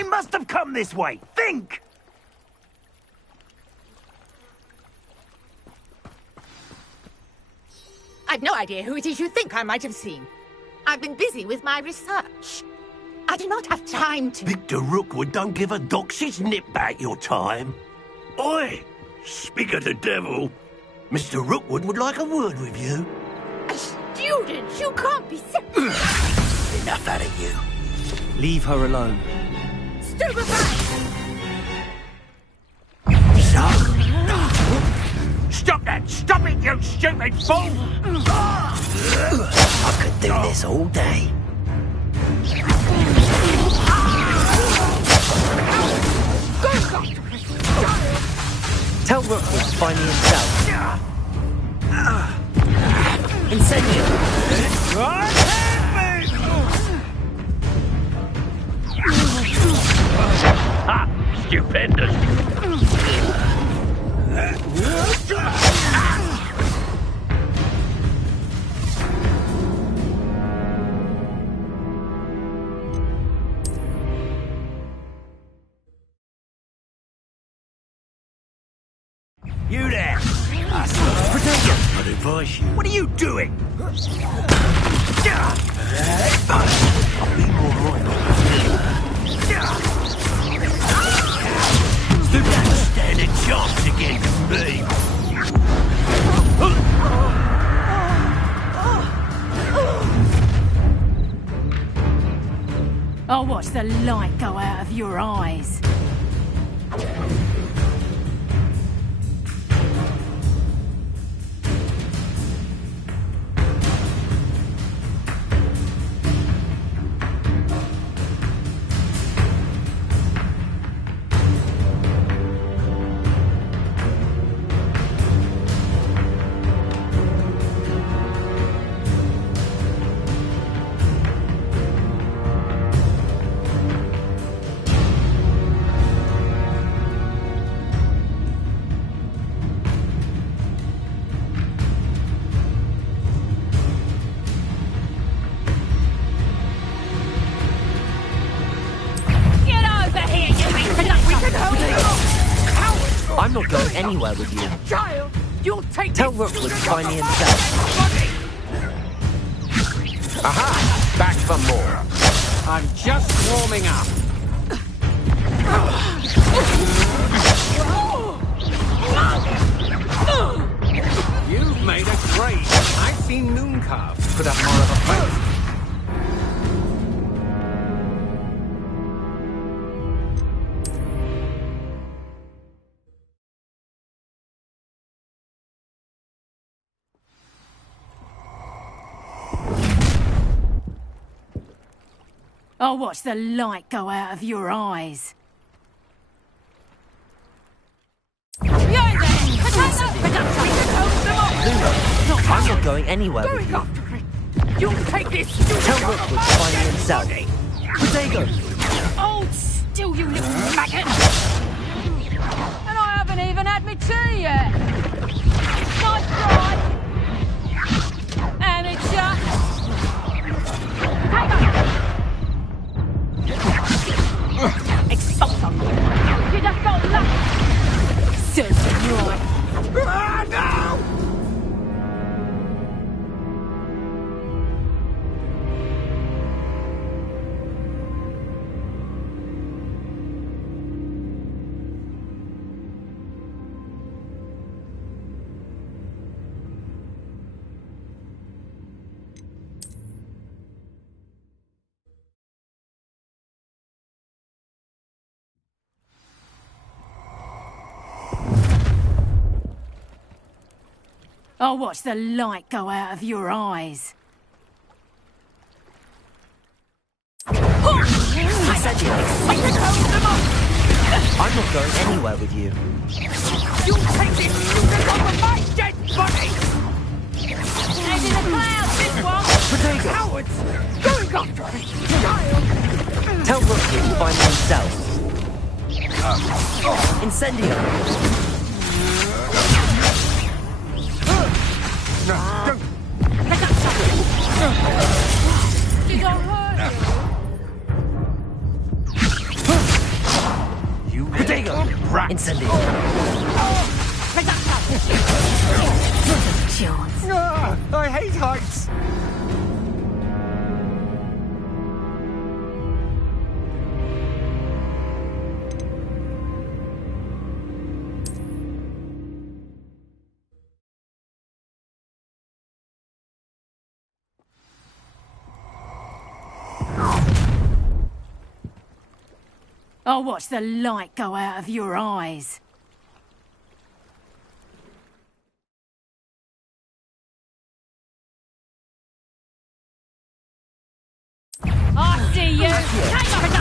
They must have come this way. Think! I've no idea who it is you think I might have seen. I've been busy with my research. I do not have time to... Victor Rookwood don't give a doxy's nip back your time. Oi! Speak of the devil. Mr. Rookwood would like a word with you. A student? You can't be sick. Enough out of you. Leave her alone. Stupefy! Stop that! Stop it, you stupid fool! I could do this all day. Tell Rookwood to find me himself. Incendio! Ha! Stupendous! You there! I'd advise you. What are you doing? I'll be more loyal. You don't stand a chance against me. I'll watch the light go out of your eyes. I'm not going anywhere with you. Child, you'll take... Tell Rookwood to find me himself. Aha! Back for more. I'm just warming up. You've made a grade. I've seen mooncalves put up more of a fight. I'll watch the light go out of your eyes. I'm not going anywhere with you. You'll take this. Tell Rookwood to find me himself. Protego! Hold still, you little maggot! And I haven't even had my tea yet. Nice try. Amateur. Expulsion. You just got lucky. Serves him right. Ah, no! I'll watch the light go out of your eyes. I'm not going anywhere with you. You'll take this. You just got my dead body. Head in the clouds, this one. Protego! Cowards. Going after me. Child. Tell Rookwood to find me himself. Incendio! Did I hurt you? brat! Incendio. I hate heights! I'll watch the light go out of your eyes. I see you!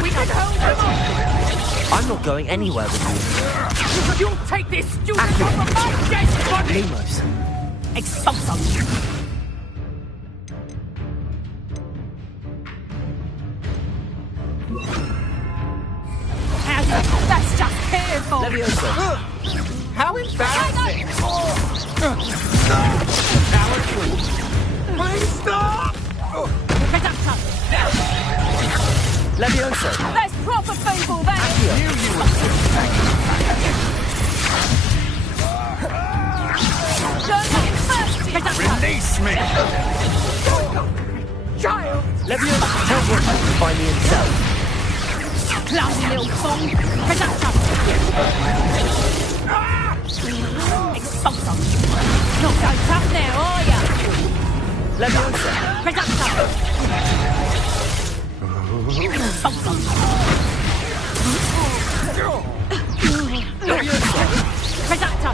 We can hold them off! I'm not going anywhere with You'll take this student off of my dead body! you. Lemos. Expulso! That's just careful! Levioso. How embarrassing! Please stop! Levioso. That's proper feeble, that Release me! child! Levioso. Tell Rookwood to find me himself. Clumsy little thong! Expulso! Not so tough now, are ya? Levioso. Expulso! Presacto!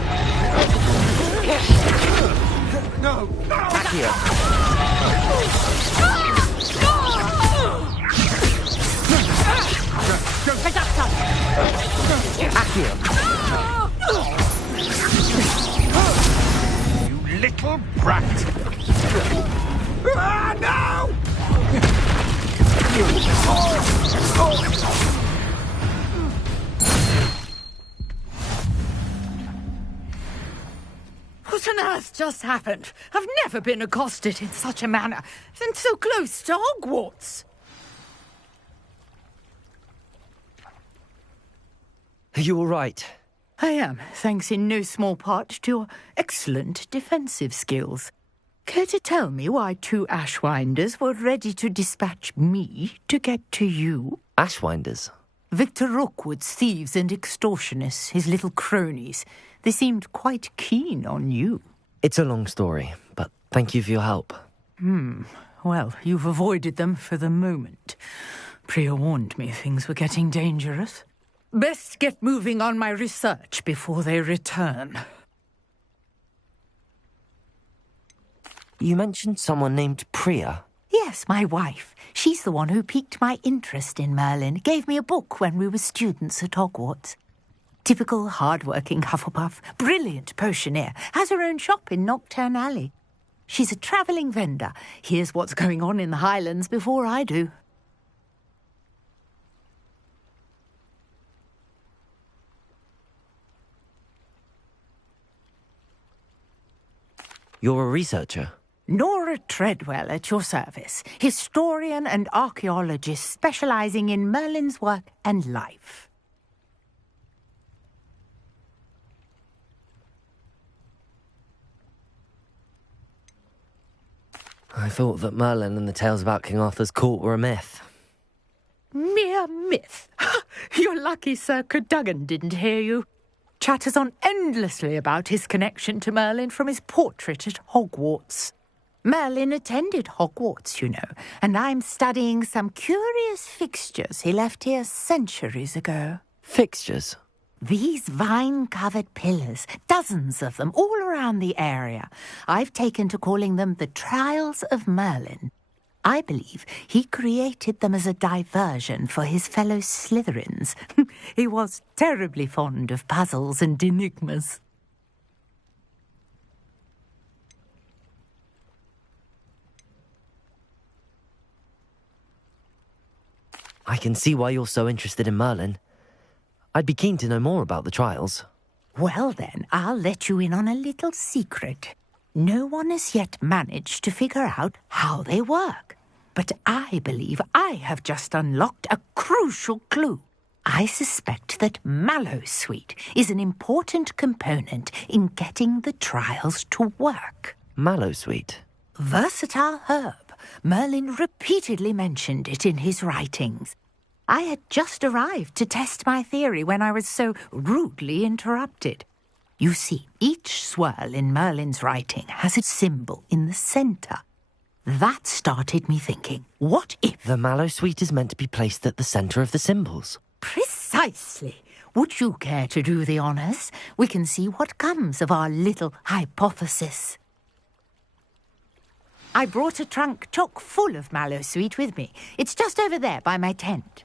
No! Accio. Presacto! Accio. You little brat! Ah, no! What on earth just happened? I've never been accosted in such a manner, and so close to Hogwarts. Are you all right? I am, thanks in no small part to your excellent defensive skills. Care to tell me why two Ashwinders were ready to dispatch me to get to you? Ashwinders. Victor Rookwood's thieves and extortionists, his little cronies. They seemed quite keen on you. It's a long story, but thank you for your help. Well, you've avoided them for the moment. Priya warned me things were getting dangerous. Best get moving on my research before they return. You mentioned someone named Priya. Yes, my wife. She's the one who piqued my interest in Merlin. Gave me a book when we were students at Hogwarts. Typical hard-working Hufflepuff, brilliant potioneer, has her own shop in Nocturne Alley. She's a travelling vendor. Hears what's going on in the Highlands before I do. You're a researcher. Nora Treadwell at your service, historian and archaeologist specialising in Merlin's work and life. I thought that Merlin and the tales about King Arthur's court were a myth. Mere myth. You're lucky Sir Cadogan didn't hear you. Chatters on endlessly about his connection to Merlin from his portrait at Hogwarts. Merlin attended Hogwarts, you know, and I'm studying some curious fixtures he left here centuries ago. Fixtures? These vine-covered pillars, dozens of them, all around the area. I've taken to calling them the Trials of Merlin. I believe he created them as a diversion for his fellow Slytherins. He was terribly fond of puzzles and enigmas. I can see why you're so interested in Merlin. I'd be keen to know more about the trials. Well then, I'll let you in on a little secret. No one has yet managed to figure out how they work. But I believe I have just unlocked a crucial clue. I suspect that mallowsweet is an important component in getting the trials to work. Mallowsweet. Versatile herb. Merlin repeatedly mentioned it in his writings. I had just arrived to test my theory when I was so rudely interrupted. You see, each swirl in Merlin's writing has a symbol in the centre. That started me thinking, what if... The mallowsweet is meant to be placed at the centre of the symbols. Precisely. Would you care to do the honours? We can see what comes of our little hypothesis. I brought a trunk chock full of mallowsweet with me. It's just over there by my tent.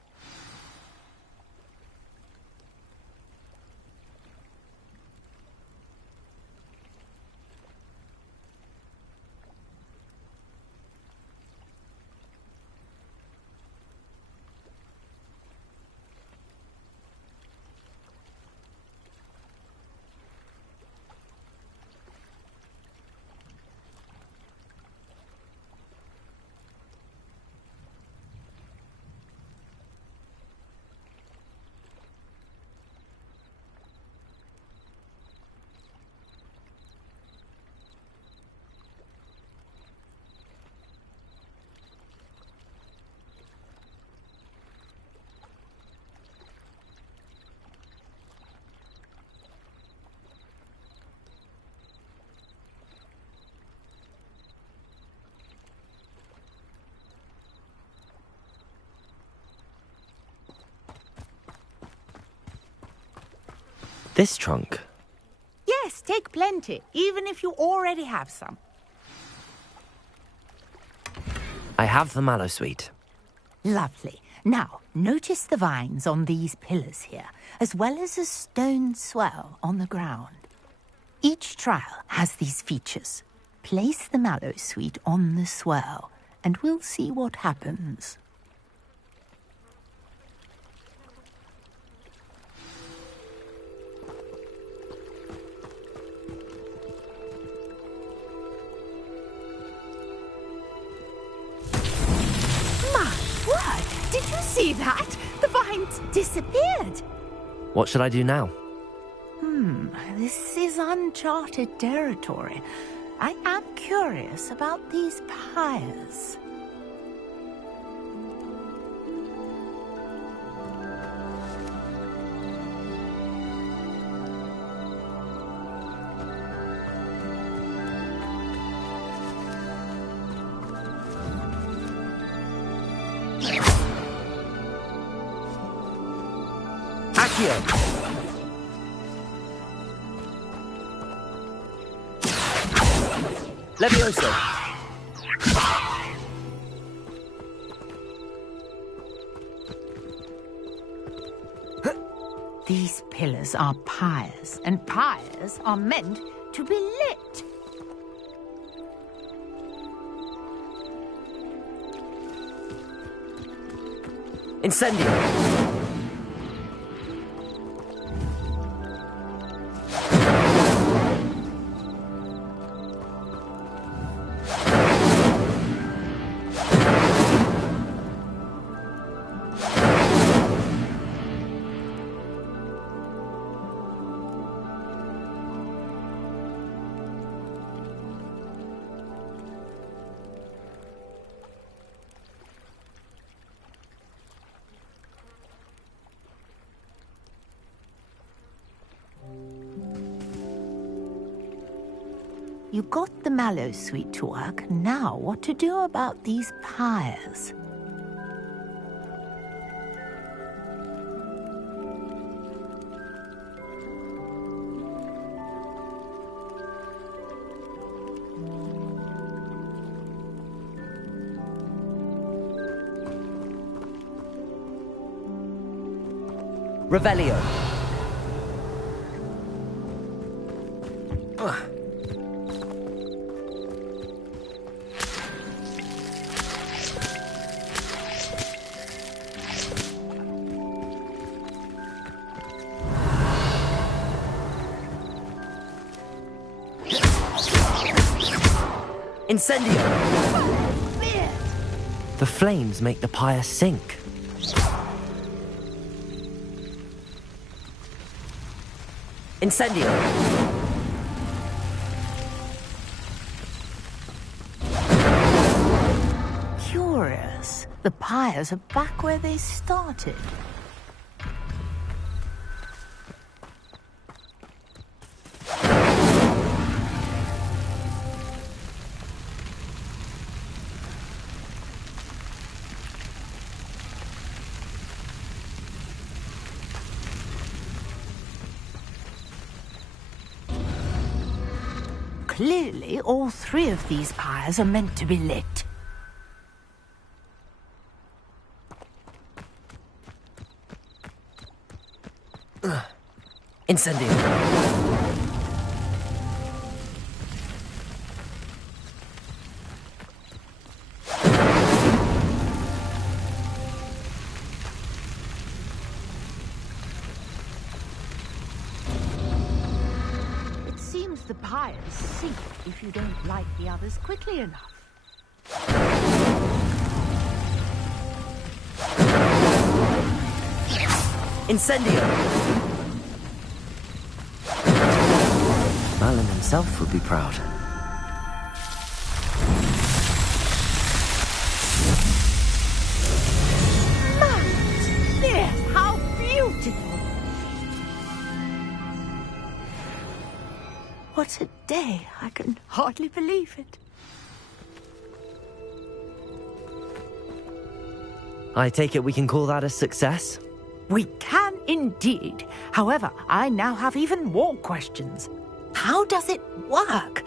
This trunk? Yes, take plenty, even if you already have some. I have the mallowsweet. Lovely. Now, notice the vines on these pillars here, as well as a stone swell on the ground. Each trial has these features. Place the mallowsweet on the swell, and we'll see what happens. Did you see that? The vines disappeared. What should I do now? This is uncharted territory. I am curious about these pyres. Levioso! These pillars are pyres, and pyres are meant to be lit. Incendio! You got the mallowsweet to work. Now, what to do about these pyres? Revelio! Incendio! The flames make the pyre sink. Incendio! Curious. The pyres are back where they started. Clearly, all three of these pyres are meant to be lit. Incendio! It seems the pyres sink if you don't light the others quickly enough. Incendio! Merlin himself would be proud. There, how beautiful! What a day! I can hardly believe it. I take it we can call that a success? We can indeed. However, I now have even more questions. How does it work?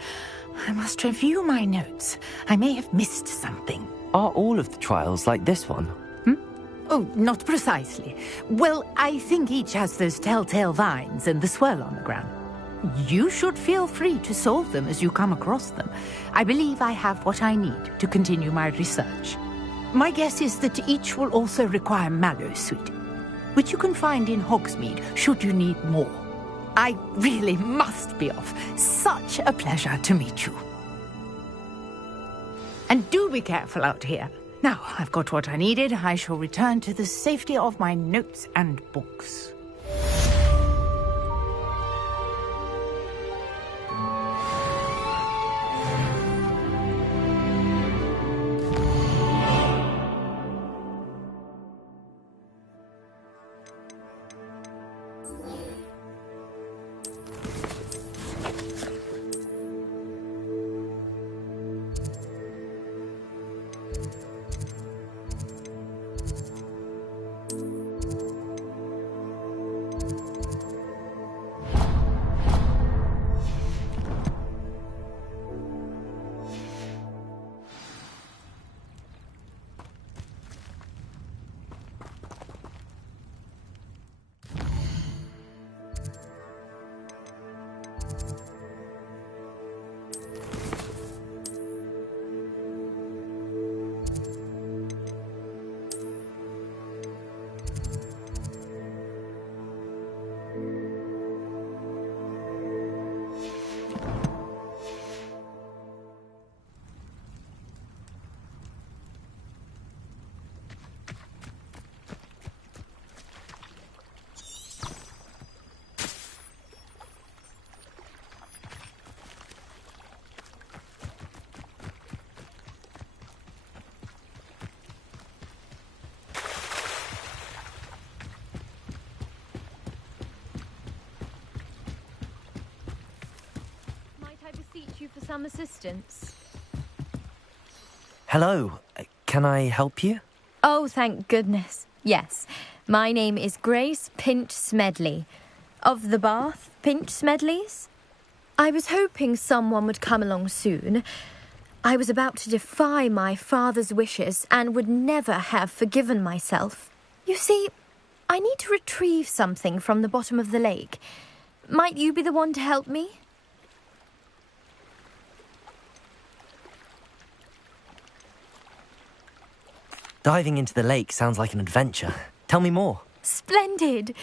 I must review my notes. I may have missed something. Are all of the trials like this one? Oh, not precisely. Well, I think each has those telltale vines and the swirl on the ground. You should feel free to solve them as you come across them. I believe I have what I need to continue my research. My guess is that each will also require mallow sweet, which you can find in Hogsmeade should you need more. I really must be off. Such a pleasure to meet you. And do be careful out here. Now, I've got what I needed. I shall return to the safety of my notes and books. You for some assistance? Hello, can I help you? Oh, thank goodness. Yes, my name is Grace Pinch Smedley, of the Bath Pinch Smedleys. I was hoping someone would come along soon. I was about to defy my father's wishes and would never have forgiven myself. You see, I need to retrieve something from the bottom of the lake. Might you be the one to help me? Diving into the lake sounds like an adventure. Tell me more. Splendid!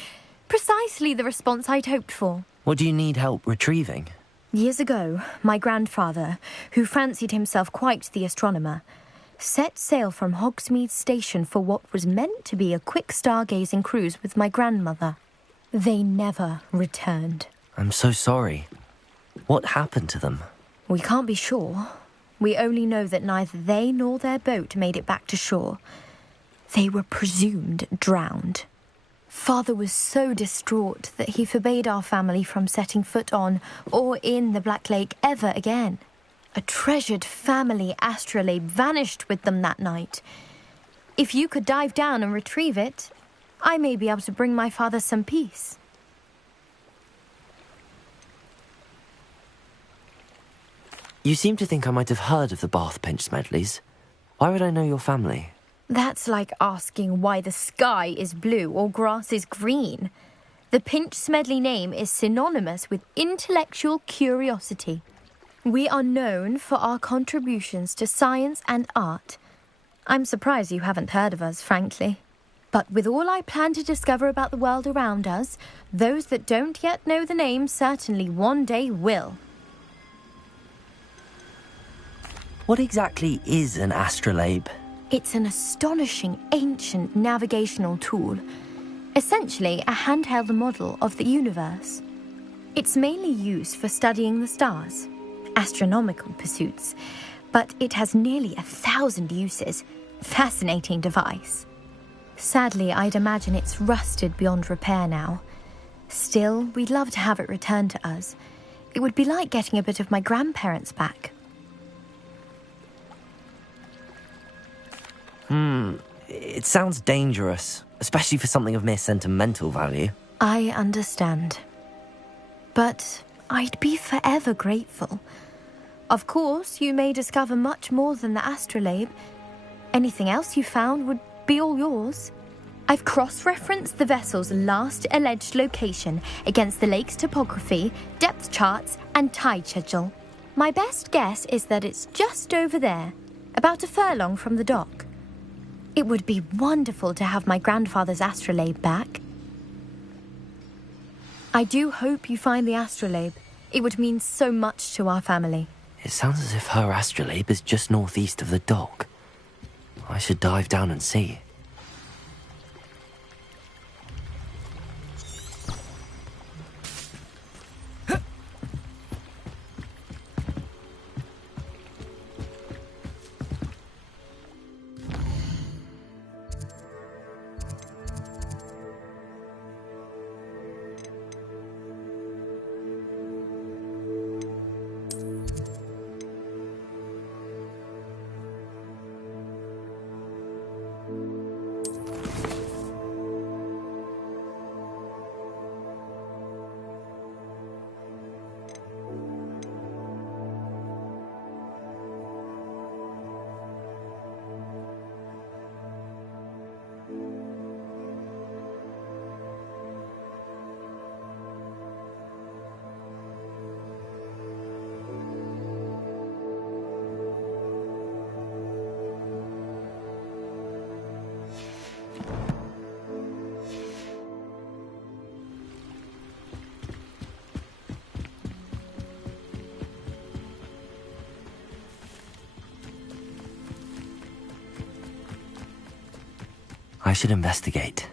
Precisely the response I'd hoped for. What do you need help retrieving? Years ago, my grandfather, who fancied himself quite the astronomer, set sail from Hogsmeade Station for what was meant to be a quick stargazing cruise with my grandmother. They never returned. I'm so sorry. What happened to them? We can't be sure. We only know that neither they nor their boat made it back to shore. They were presumed drowned. Father was so distraught that he forbade our family from setting foot on or in the Black Lake ever again. A treasured family astrolabe vanished with them that night. If you could dive down and retrieve it, I may be able to bring my father some peace. You seem to think I might have heard of the Bath Pinch Smedleys. Why would I know your family? That's like asking why the sky is blue or grass is green. The Pinch Smedley name is synonymous with intellectual curiosity. We are known for our contributions to science and art. I'm surprised you haven't heard of us, frankly. But with all I plan to discover about the world around us, those that don't yet know the name certainly one day will. What exactly is an astrolabe? It's an astonishing ancient navigational tool. Essentially a handheld model of the universe. It's mainly used for studying the stars, astronomical pursuits, but it has nearly 1,000 uses. Fascinating device. Sadly, I'd imagine it's rusted beyond repair now. Still, we'd love to have it returned to us. It would be like getting a bit of my grandparents back. It sounds dangerous, especially for something of mere sentimental value. I understand. But I'd be forever grateful. Of course, you may discover much more than the astrolabe. Anything else you found would be all yours. I've cross-referenced the vessel's last alleged location against the lake's topography, depth charts, and tide schedule. My best guess is that it's just over there, about a furlong from the dock. It would be wonderful to have my grandfather's astrolabe back. I do hope you find the astrolabe. It would mean so much to our family. It sounds as if her astrolabe is just northeast of the dock. I should dive down and see. I should investigate.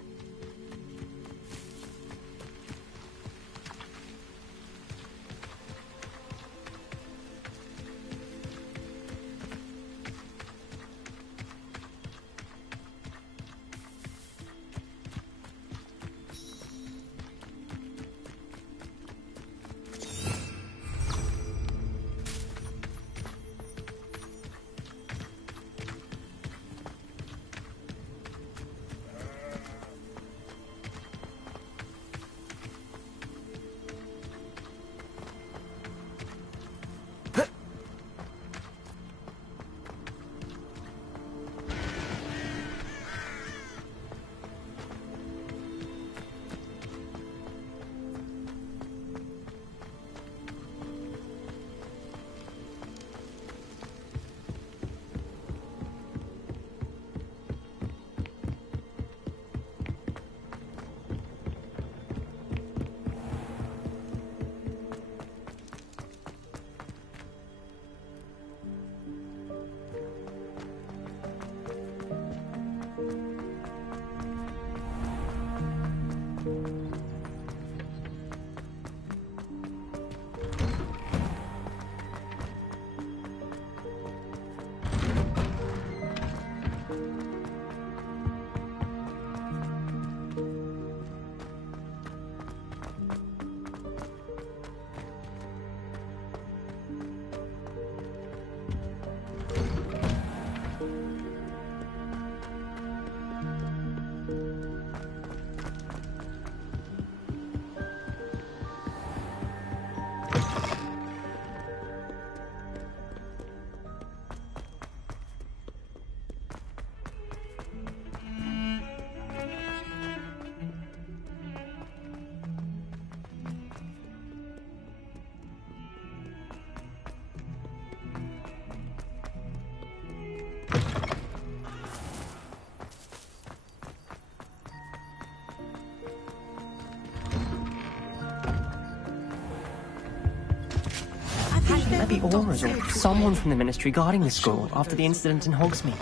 Maybe Aurors or someone from the Ministry guarding the school after the incident in Hogsmeade.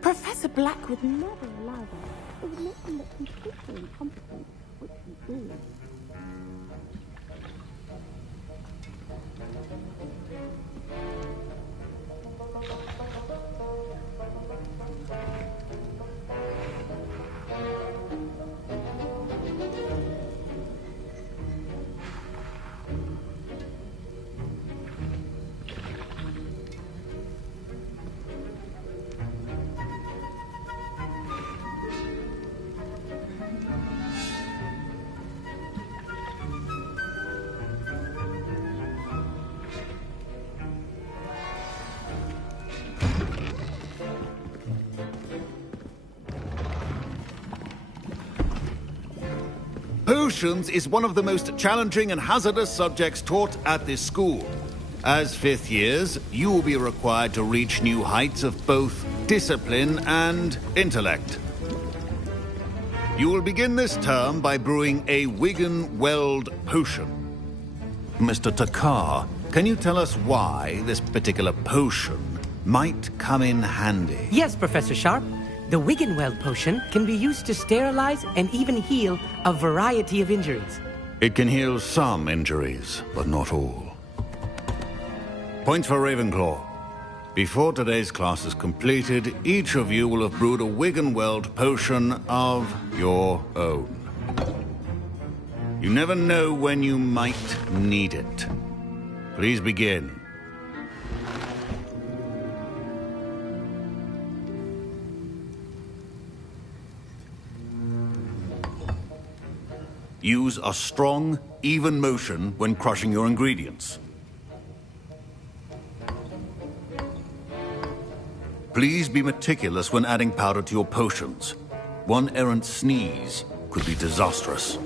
Professor Black would never allow that. It would make him look completely incompetent, which he is. Potions is one of the most challenging and hazardous subjects taught at this school. As fifth years, you will be required to reach new heights of both discipline and intellect. You will begin this term by brewing a Wigan Weld potion. Mr. Takar, can you tell us why this particular potion might come in handy? Yes, Professor Sharp. The Wiggenweld potion can be used to sterilize and even heal a variety of injuries. It can heal some injuries, but not all. Points for Ravenclaw. Before today's class is completed, each of you will have brewed a Wiggenweld potion of your own. You never know when you might need it. Please begin. Use a strong, even motion when crushing your ingredients. Please be meticulous when adding powder to your potions. One errant sneeze could be disastrous.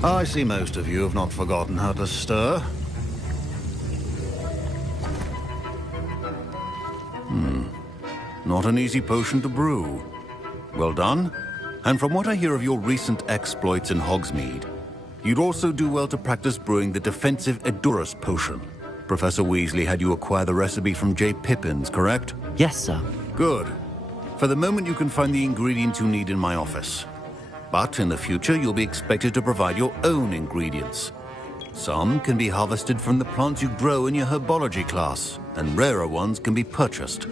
I see most of you have not forgotten how to stir. Not an easy potion to brew. Well done. And from what I hear of your recent exploits in Hogsmeade, you'd also do well to practice brewing the defensive Edurus potion. Professor Weasley had you acquire the recipe from J. Pippins, correct? Yes, sir. Good. For the moment, you can find the ingredients you need in my office. But in the future, you'll be expected to provide your own ingredients. Some can be harvested from the plants you grow in your herbology class, and rarer ones can be purchased.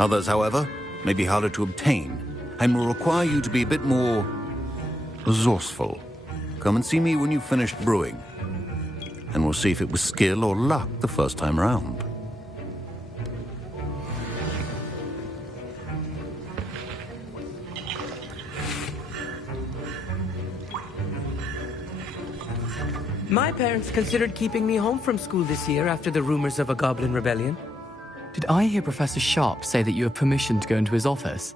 Others, however, may be harder to obtain, and will require you to be a bit more resourceful. Come and see me when you've finished brewing, and we'll see if it was skill or luck the first time round. My parents considered keeping me home from school this year after the rumors of a goblin rebellion. Did I hear Professor Sharp say that you have permission to go into his office?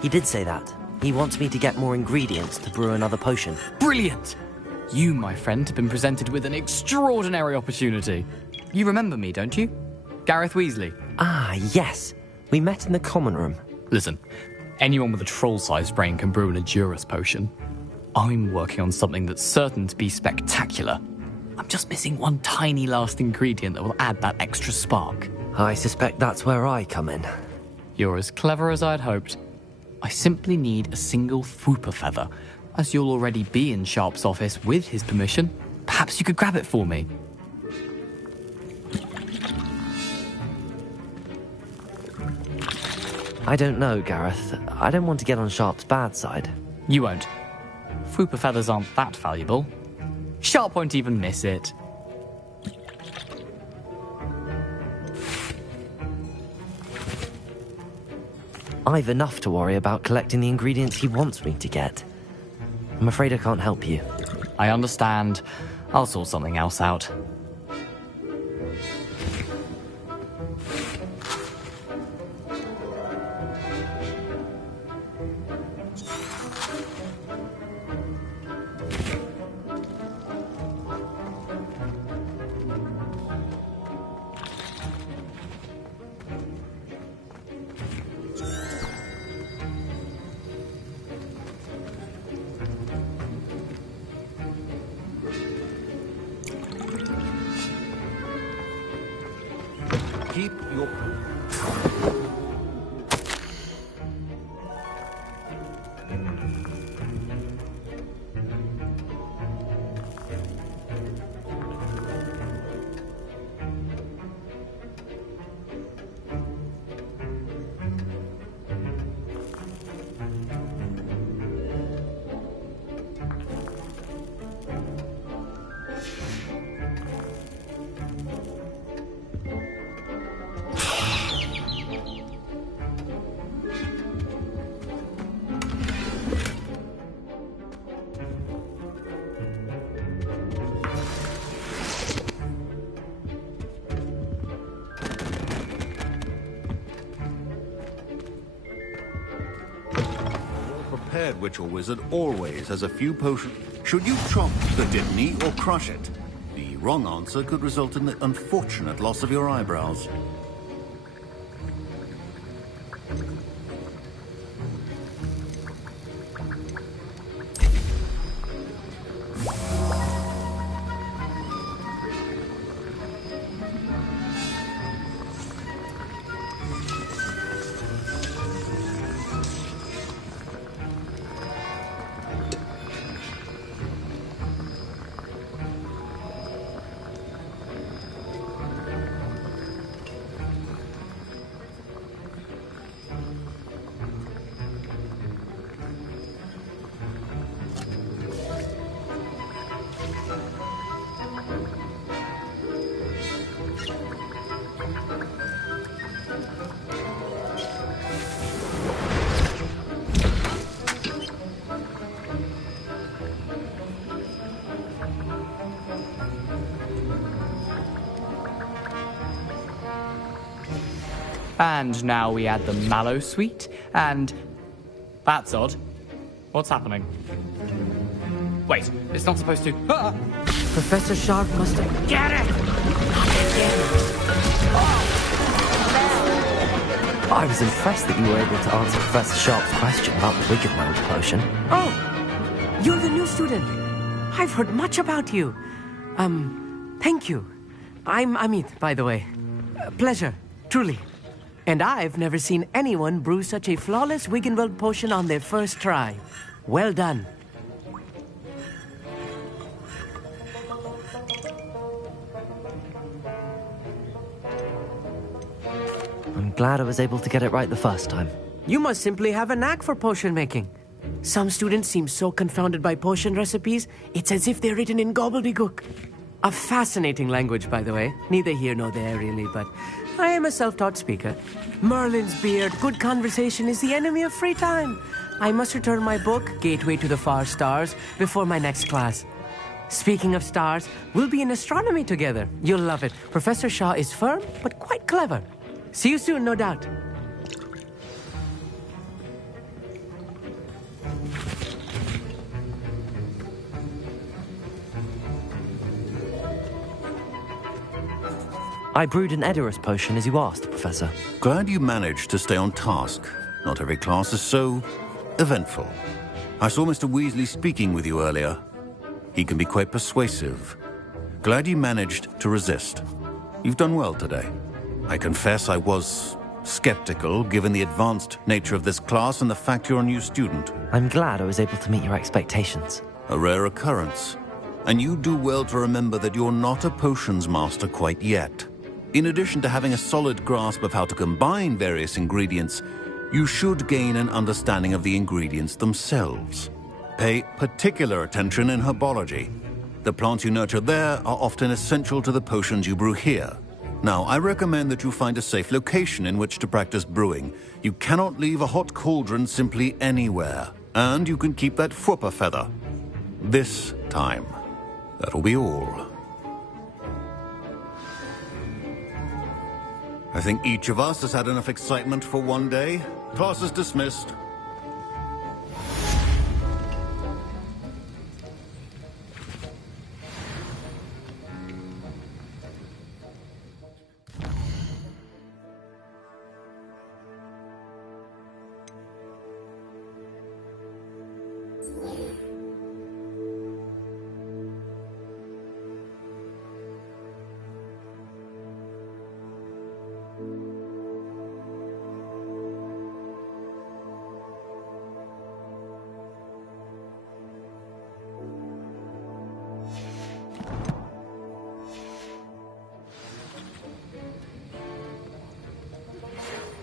He did say that. He wants me to get more ingredients to brew another potion. Brilliant! You, my friend, have been presented with an extraordinary opportunity. You remember me, don't you? Gareth Weasley. Ah, yes. We met in the common room. Listen, anyone with a troll-sized brain can brew an Edurus potion. I'm working on something that's certain to be spectacular. I'm just missing one tiny last ingredient that will add that extra spark. I suspect that's where I come in. You're as clever as I'd hoped. I simply need a single Fwooper feather. As you'll already be in Sharp's office with his permission, perhaps you could grab it for me. I don't know, Gareth. I don't want to get on Sharp's bad side. You won't. Fwooper feathers aren't that valuable. Sharp won't even miss it. I've enough to worry about collecting the ingredients he wants me to get. I'm afraid I can't help you. I understand. I'll sort something else out. Keep your... Prepared witch or wizard always has a few potions. Should you chop the dipney or crush it? The wrong answer could result in the unfortunate loss of your eyebrows. And now we add the mallow sweet, and... That's odd. What's happening? Wait, it's not supposed to... Ah! Professor Sharp must have... Get it! I was impressed that you were able to answer Professor Sharp's question about the Wiggenweld potion. Oh! You're the new student. I've heard much about you. Thank you. I'm Amit, by the way. Pleasure, truly. And I've never seen anyone brew such a flawless Wiggenweld potion on their first try. Well done. I'm glad I was able to get it right the first time. You must simply have a knack for potion making. Some students seem so confounded by potion recipes, it's as if they're written in gobbledygook. A fascinating language, by the way. Neither here nor there, really, but I am a self-taught speaker. Merlin's beard, good conversation is the enemy of free time. I must return my book, Gateway to the Far Stars, before my next class. Speaking of stars, we'll be in astronomy together. You'll love it. Professor Shaw is firm, but quite clever. See you soon, no doubt. I brewed an Edorus potion as you asked, Professor. Glad you managed to stay on task. Not every class is so eventful. I saw Mr. Weasley speaking with you earlier. He can be quite persuasive. Glad you managed to resist. You've done well today. I confess I was skeptical, given the advanced nature of this class and the fact you're a new student. I'm glad I was able to meet your expectations. A rare occurrence. And you do well to remember that you're not a potions master quite yet. In addition to having a solid grasp of how to combine various ingredients, you should gain an understanding of the ingredients themselves. Pay particular attention in herbology. The plants you nurture there are often essential to the potions you brew here. Now, I recommend that you find a safe location in which to practice brewing. You cannot leave a hot cauldron simply anywhere. And you can keep that Fwooper feather. This time. That'll be all. I think each of us has had enough excitement for one day. Class is dismissed.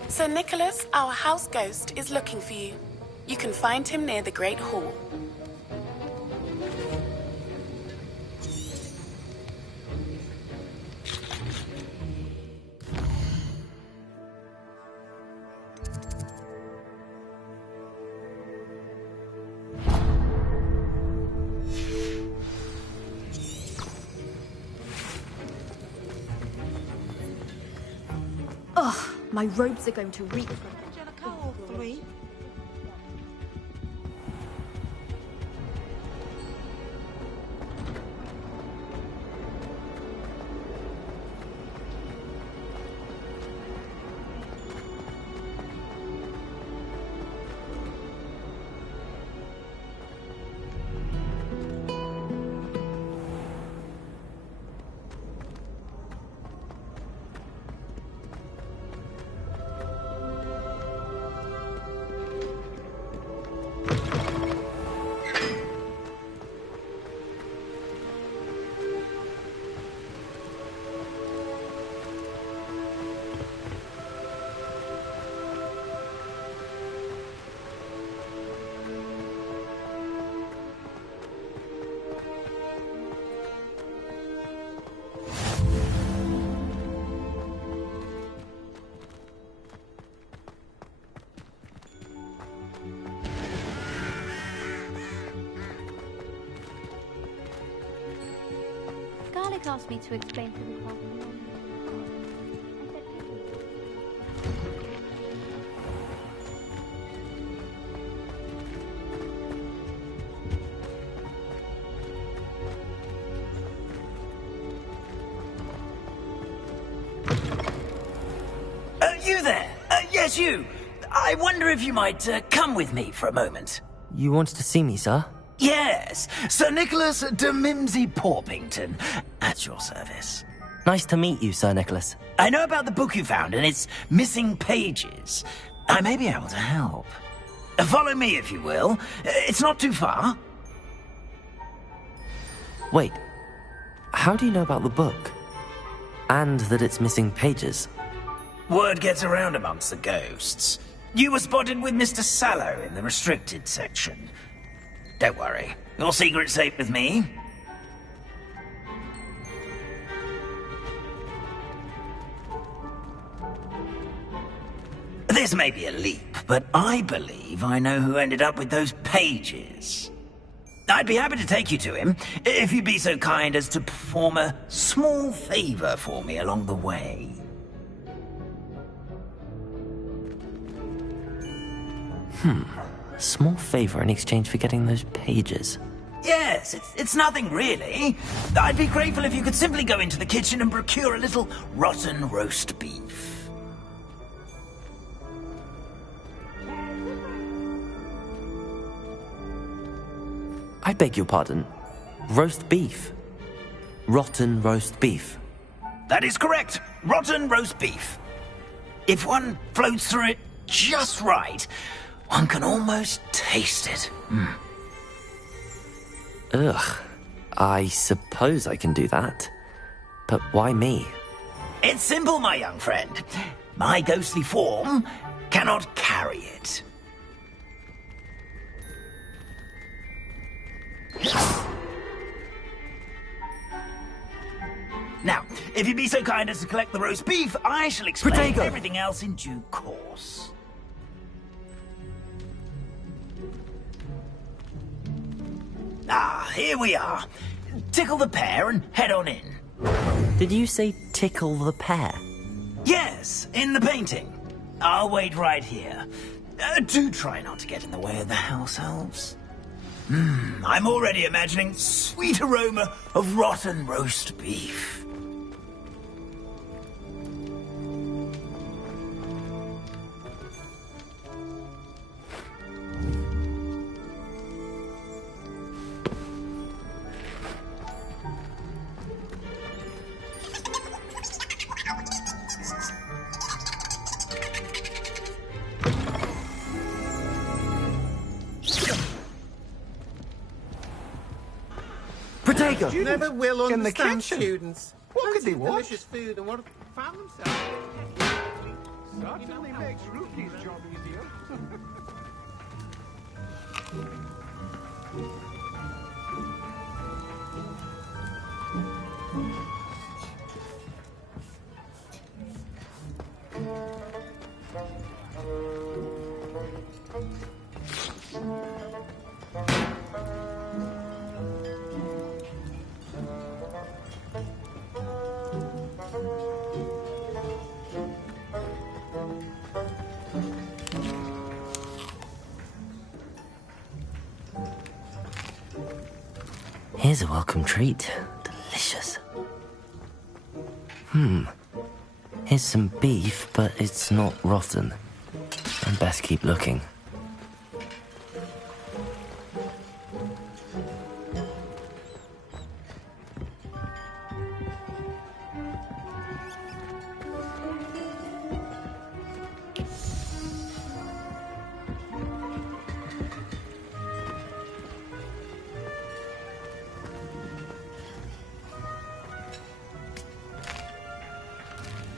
Sir Nicholas, our house ghost, is looking for you. You can find him near the Great Hall. Ugh, my robes are going to reek. Garlic asked me to explain to the class. You there? Yes, you. I wonder if you might come with me for a moment. You wanted to see me, sir? Yes, Sir Nicholas de Mimsy Porpington, at your service. Nice to meet you, Sir Nicholas. I know about the book you found and its missing pages. I may be able to help. Follow me, if you will. It's not too far. Wait, how do you know about the book? And that it's missing pages? Word gets around amongst the ghosts. You were spotted with Mr. Sallow in the restricted section. Don't worry, your secret's safe with me. This may be a leap, but I believe I know who ended up with those pages. I'd be happy to take you to him, if you'd be so kind as to perform a small favor for me along the way. A small favor in exchange for getting those pages. Yes, it's nothing really. I'd be grateful if you could simply go into the kitchen and procure a little rotten roast beef. I beg your pardon. Roast beef. Rotten roast beef. That is correct. Rotten roast beef. If one floats through it just right, one can almost taste it. Ugh. I suppose I can do that. But why me? It's simple, my young friend. My ghostly form cannot carry it. Now, if you'd be so kind as to collect the roast beef, I shall explain Protego. everything else in due course. Ah, here we are. Tickle the pear and head on in. Did you say tickle the pear? Yes, in the painting. I'll wait right here. Do try not to get in the way of the house elves. I'm already imagining sweet aroma of rotten roast beef. Protego! You never will In the understand kitchen. students. What could they want? Delicious food and what found themselves. Certainly makes Rookie's job easier. Here's a welcome treat. Delicious. Here's some beef, but it's not rotten. I'd best keep looking.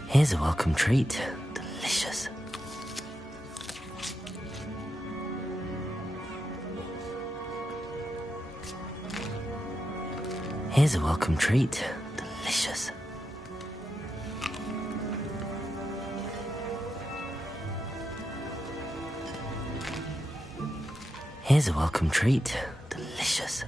Here's a welcome treat. Delicious. Here's a welcome treat. Delicious. Here's a welcome treat. Delicious.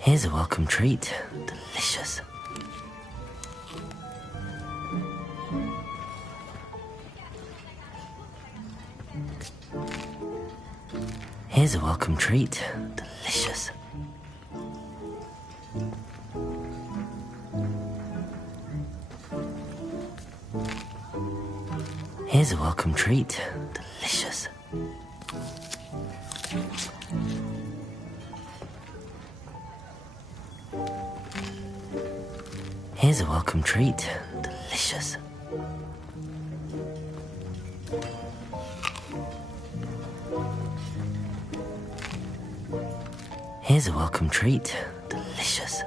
Here's a welcome treat. Delicious. Here's a welcome treat. Delicious. Here's a welcome treat. Delicious. Here's a welcome treat. Delicious. Here's a welcome treat. Delicious.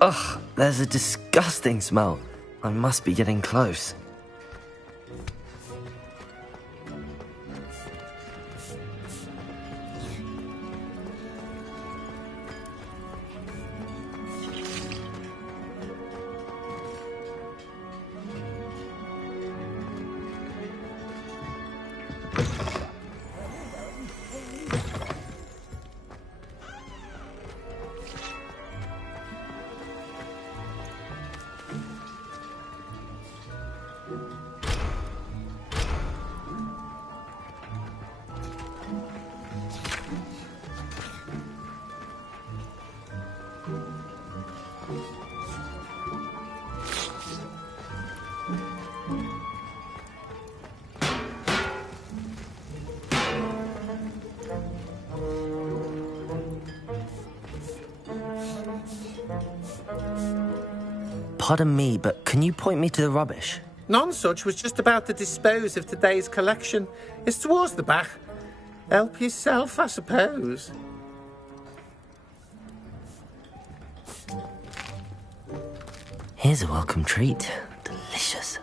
Ugh, there's a disgusting smell. I must be getting close. Pardon me, but can you point me to the rubbish? Nonsuch was just about to dispose of today's collection. It's towards the back. Help yourself, I suppose. Here's a welcome treat. Delicious.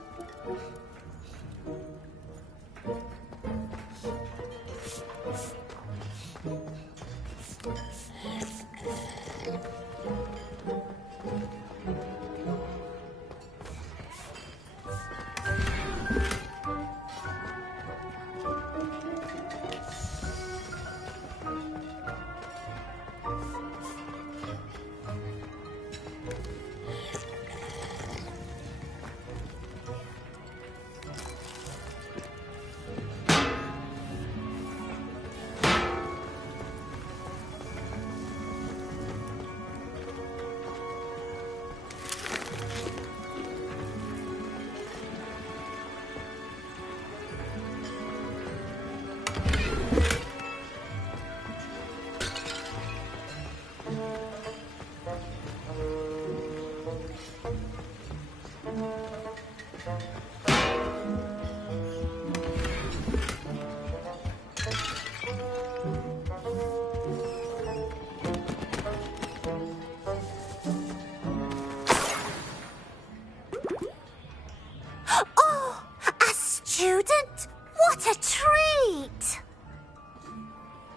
What a treat!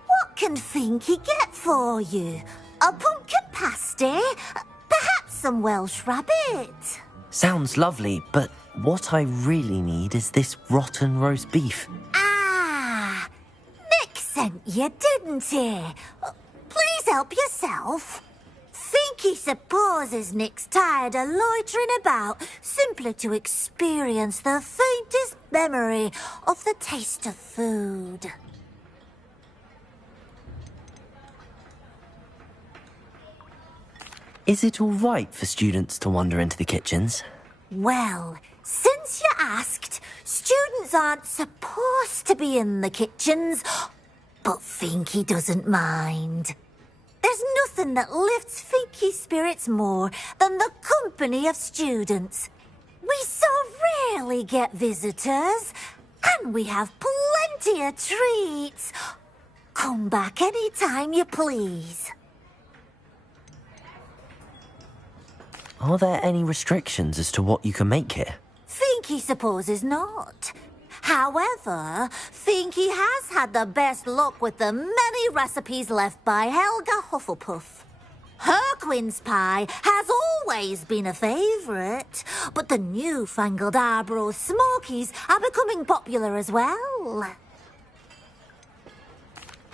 What can Finky get for you? A pumpkin pasty? Perhaps some Welsh rabbit? Sounds lovely, but what I really need is this rotten roast beef. Ah! Nick sent you, didn't he? Please help yourself. Finky supposes Nick's tired of loitering about simply to experience the faintest memory of the taste of food. Is it all right for students to wander into the kitchens? Well, since you asked, students aren't supposed to be in the kitchens, but Finky doesn't mind. There's nothing that lifts Finky's spirits more than the company of students. We so rarely get visitors, and we have plenty of treats. Come back any time you please. Are there any restrictions as to what you can make here? Finky supposes not. However, Finky has had the best luck with the many recipes left by Helga Hufflepuff. Her quince pie has always been a favourite, but the newfangled Arbroath Smokies are becoming popular as well.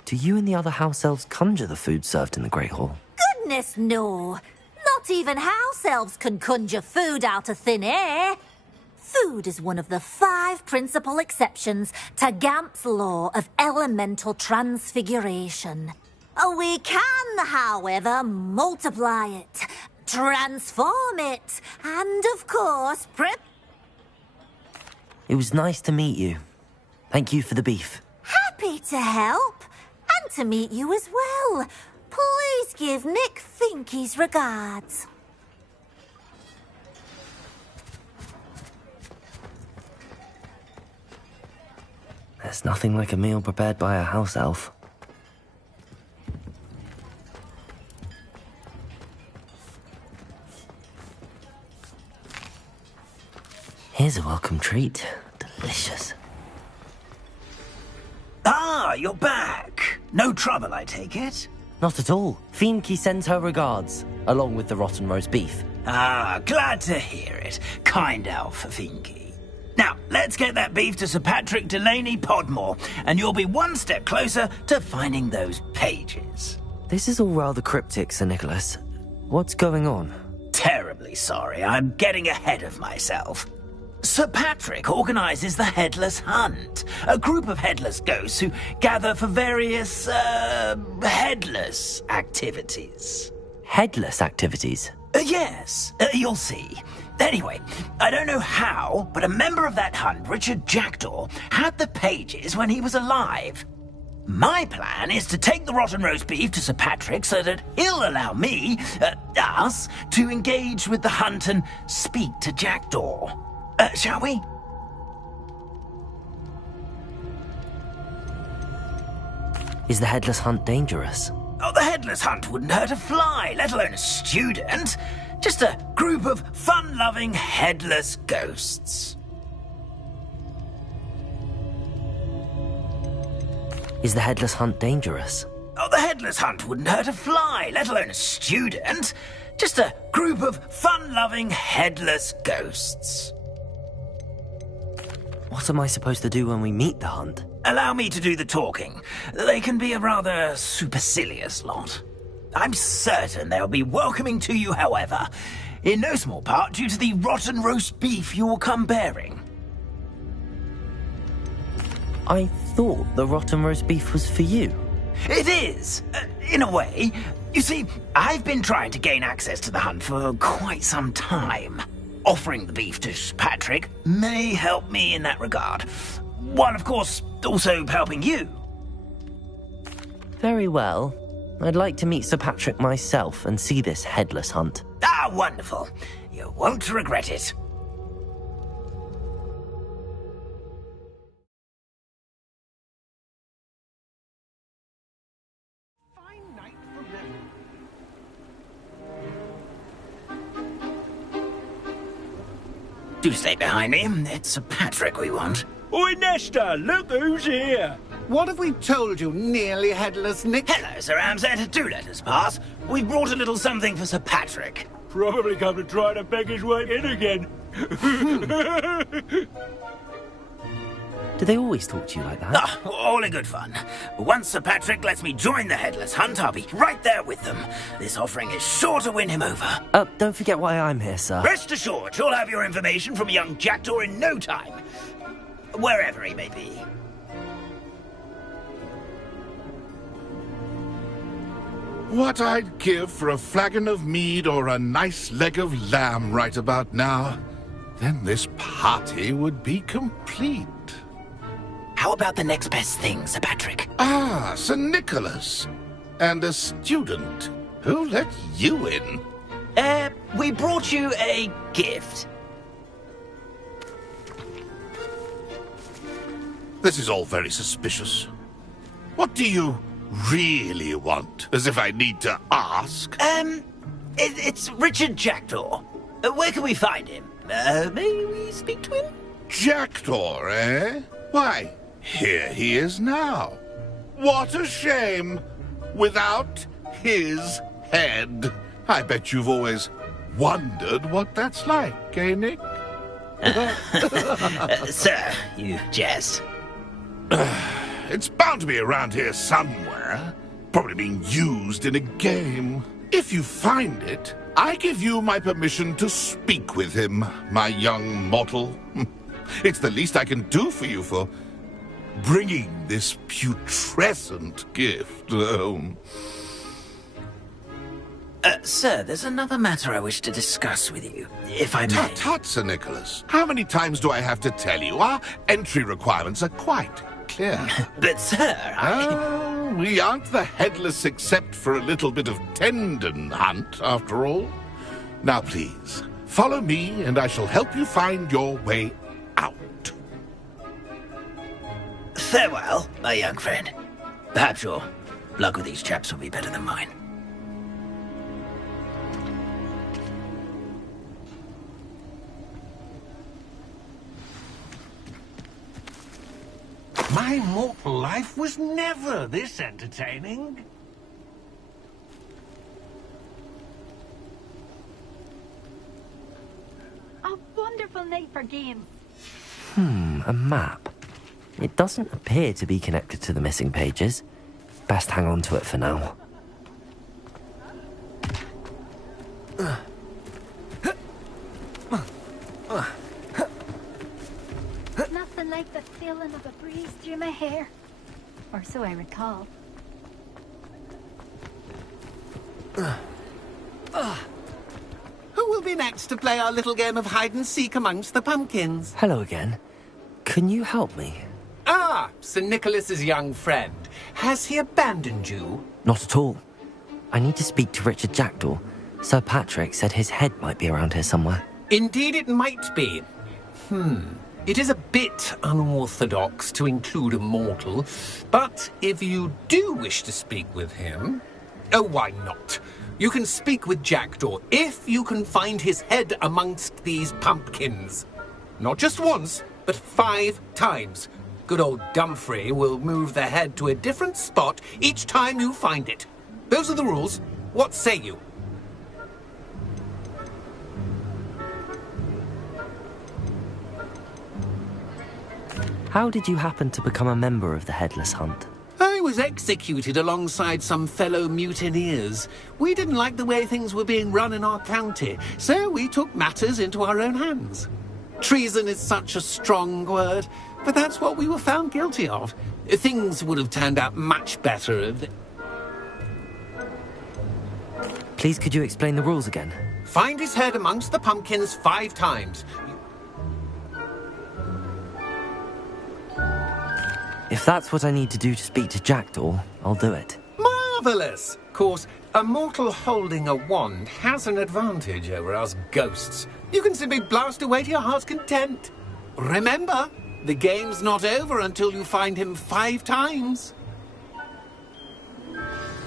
Do you and the other house elves conjure the food served in the Great Hall? Goodness no! Not even house elves can conjure food out of thin air. Food is one of the 5 principal exceptions to Gamp's law of elemental transfiguration. We can, however, multiply it, transform it, and, of course, It was nice to meet you. Thank you for the beef. Happy to help, and to meet you as well. Please give Nick Finky's regards. There's nothing like a meal prepared by a house elf. Here's a welcome treat. Delicious. Ah, you're back. No trouble, I take it? Not at all. Finky sends her regards, along with the rotten roast beef. Ah, glad to hear it. Kind elf, Finky. Now, let's get that beef to Sir Patrick Delaney Podmore, and you'll be one step closer to finding those pages. This is all rather cryptic, Sir Nicholas. What's going on? Terribly sorry, I'm getting ahead of myself. Sir Patrick organises the Headless Hunt, a group of headless ghosts who gather for various, headless activities. Headless activities? Yes, you'll see. Anyway, I don't know how, but a member of that hunt, Richard Jackdaw, had the pages when he was alive. My plan is to take the rotten roast beef to Sir Patrick so that he'll allow me, us, to engage with the hunt and speak to Jackdaw. Shall we? Is the Headless Hunt dangerous? Oh, the Headless Hunt wouldn't hurt a fly, let alone a student. Just a group of fun-loving, headless ghosts. Is the headless hunt dangerous? Oh, the headless hunt wouldn't hurt a fly, let alone a student. Just a group of fun-loving, headless ghosts. What am I supposed to do when we meet the hunt? Allow me to do the talking. They can be a rather supercilious lot. I'm certain they'll be welcoming to you, however, in no small part due to the rotten roast beef you'll come bearing. I thought the rotten roast beef was for you. It is, in a way. You see, I've been trying to gain access to the hunt for quite some time. Offering the beef to Sir Patrick may help me in that regard, while of course also helping you. Very well. I'd like to meet Sir Patrick myself and see this headless hunt. Ah, wonderful. You won't regret it. Do stay behind me. It's Sir Patrick we want. Oi, Nesta, look who's here. What have we told you, nearly headless Nick? Hello, Sir Ramsay. Do let us pass. We've brought a little something for Sir Patrick. Probably come to try to beg his way in again. Do they always talk to you like that? Ah, all in good fun. Once Sir Patrick lets me join the headless hunt, I'll be right there with them. This offering is sure to win him over. Don't forget why I'm here, sir. Rest assured, you'll have your information from young Jackdaw in no time. Wherever he may be. What I'd give for a flagon of mead or a nice leg of lamb right about now. Then this party would be complete. How about the next best thing, Sir Patrick? Ah, Sir Nicholas. And a student. Who let you in? We brought you a gift. This is all very suspicious. What do you really want? As if I need to ask? It's Richard Jackdaw. Where can we find him? May we speak to him? Jackdaw, eh? Why, here he is now. What a shame. Without his head. I bet you've always wondered what that's like, eh, Nick? Sir, you jest. It's bound to be around here somewhere. Probably being used in a game. If you find it, I give you my permission to speak with him, my young mortal. It's the least I can do for you for bringing this putrescent gift home. Sir, there's another matter I wish to discuss with you, if I may. Tut, tut, Sir Nicholas. How many times do I have to tell you? Our entry requirements are quite clear. But, sir, we aren't the headless except for a little bit of tendon hunt, after all. Now, please, follow me, and I shall help you find your way out. Farewell, my young friend. Perhaps your luck with these chaps will be better than mine. My mortal life was never this entertaining. A wonderful night for games. A map. It doesn't appear to be connected to the missing pages. Best hang on to it for now. Nothing like the feeling of a breeze through my hair. Or so I recall. Who will be next to play our little game of hide-and-seek amongst the pumpkins? Hello again. Can you help me? Ah, Sir Nicholas's young friend. Has he abandoned you? Not at all. I need to speak to Richard Jackdaw. Sir Patrick said his head might be around here somewhere. Indeed it might be. It is a bit unorthodox to include a mortal, but if you do wish to speak with him... Oh, why not? You can speak with Jackdaw if you can find his head amongst these pumpkins. Not just once, but 5 times. Good old Dumfrey will move the head to a different spot each time you find it. Those are the rules. What say you? How did you happen to become a member of the Headless Hunt? I was executed alongside some fellow mutineers. We didn't like the way things were being run in our county, so we took matters into our own hands. Treason is such a strong word, but that's what we were found guilty of. Things would have turned out much better if... Please, could you explain the rules again? Find his head amongst the pumpkins 5 times. If that's what I need to do to speak to Jackdaw, I'll do it. Marvellous! Of course, a mortal holding a wand has an advantage over us ghosts. You can simply blast away to your heart's content. Remember, the game's not over until you find him 5 times.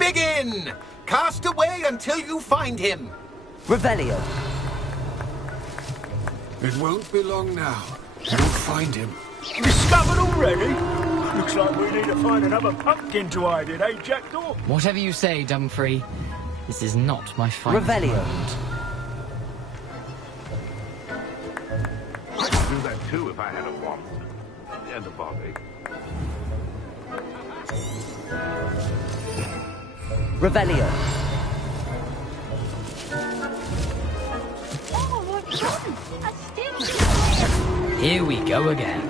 Begin! Cast away until you find him. Revelio. It won't be long now. You'll find him. Discovered already? Looks like we need to find another pumpkin to hide in, eh, Jackdaw? Whatever you say, Dumfrey. This is not my finest Revelio. moment. I could do that too if I had a wand. And a body. Revelio. Oh, what fun! A stick! Here we go again.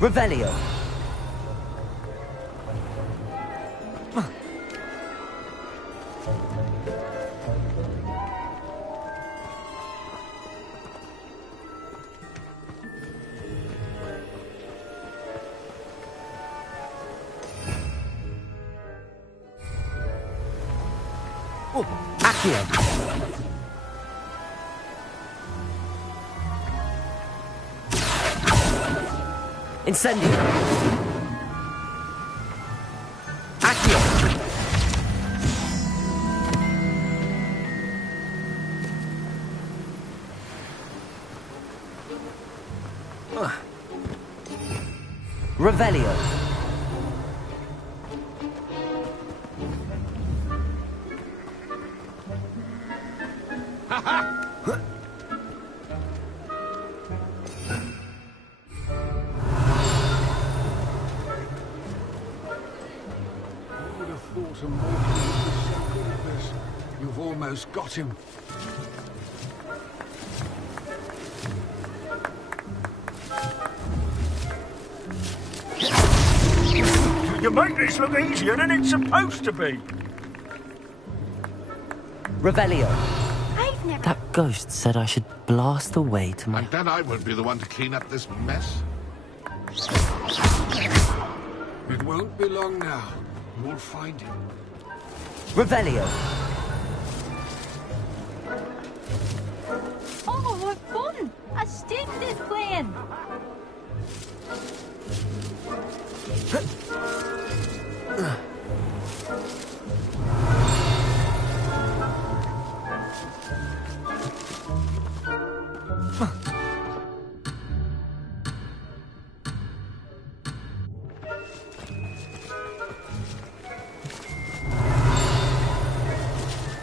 Revelio. Oh, Accio. Incendio. Accio. Revelio. You've almost got him. You make this look easier than it's supposed to be. Revelio. I've never... That ghost said I should blast the way to my... And then I won't be the one to clean up this mess. It won't be long now. You'll find him. Revelio. Oh, what fun! A stick is playing!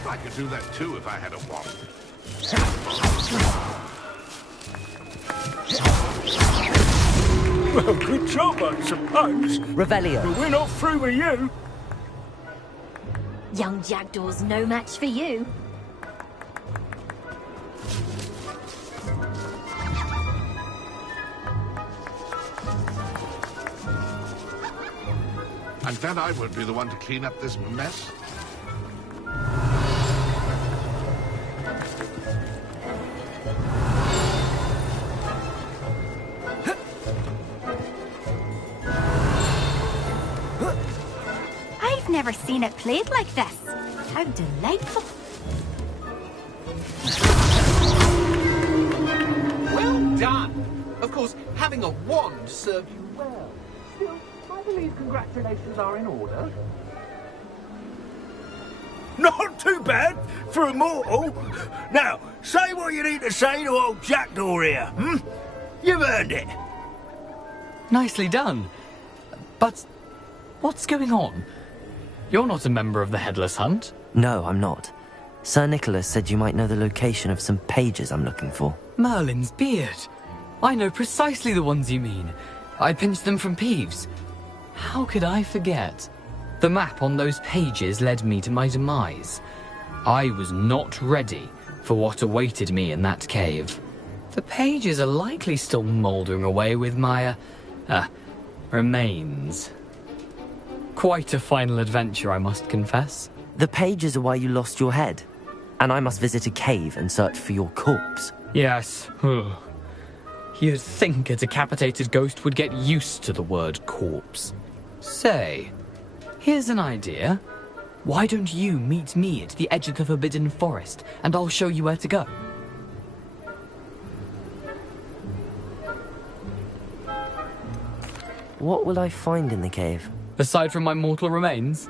I could do that too if I had a wand. Well, good job, I suppose. Revelio. But we're not through with you. Young Jackdaw's no match for you. And then I won't be the one to clean up this mess. I've never seen it played like this. How delightful. Well done. Of course, having a wand served you well. Still, I believe congratulations are in order. Not too bad for a mortal. Now, say what you need to say to old Jackdaw here, hmm? You've earned it. Nicely done. But what's going on? You're not a member of the Headless Hunt? No, I'm not. Sir Nicholas said you might know the location of some pages I'm looking for. Merlin's beard. I know precisely the ones you mean. I pinched them from Peeves. How could I forget? The map on those pages led me to my demise. I was not ready for what awaited me in that cave. The pages are likely still mouldering away with my, remains. Quite a final adventure, I must confess. The pages are why you lost your head, and I must visit a cave and search for your corpse. Yes. You'd think a decapitated ghost would get used to the word corpse. Say, here's an idea. Why don't you meet me at the edge of the Forbidden Forest, and I'll show you where to go? What will I find in the cave? Aside from my mortal remains?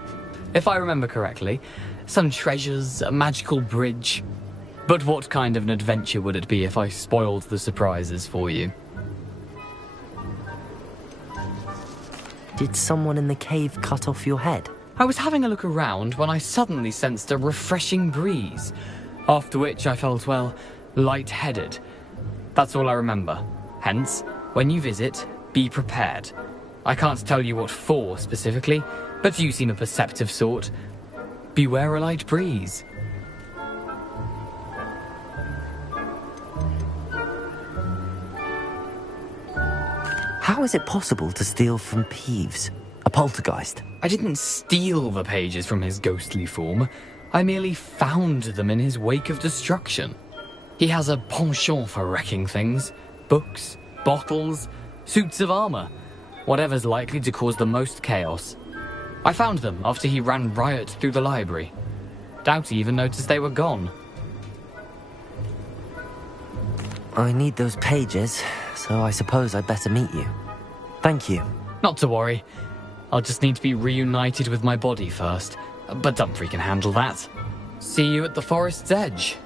If I remember correctly, some treasures, a magical bridge. But what kind of an adventure would it be if I spoiled the surprises for you? Did someone in the cave cut off your head? I was having a look around when I suddenly sensed a refreshing breeze, after which I felt, well, lightheaded. That's all I remember. Hence, when you visit, be prepared. I can't tell you what for specifically, but you seem a perceptive sort. Beware a light breeze. How is it possible to steal from Peeves, a poltergeist? I didn't steal the pages from his ghostly form. I merely found them in his wake of destruction. He has a penchant for wrecking things. Books, bottles, suits of armor. Whatever's likely to cause the most chaos. I found them after he ran riot through the library. Doubt he even noticed they were gone. I need those pages, so I suppose I'd better meet you. Thank you. Not to worry. I'll just need to be reunited with my body first. But Dumfries can handle that. See you at the forest's edge.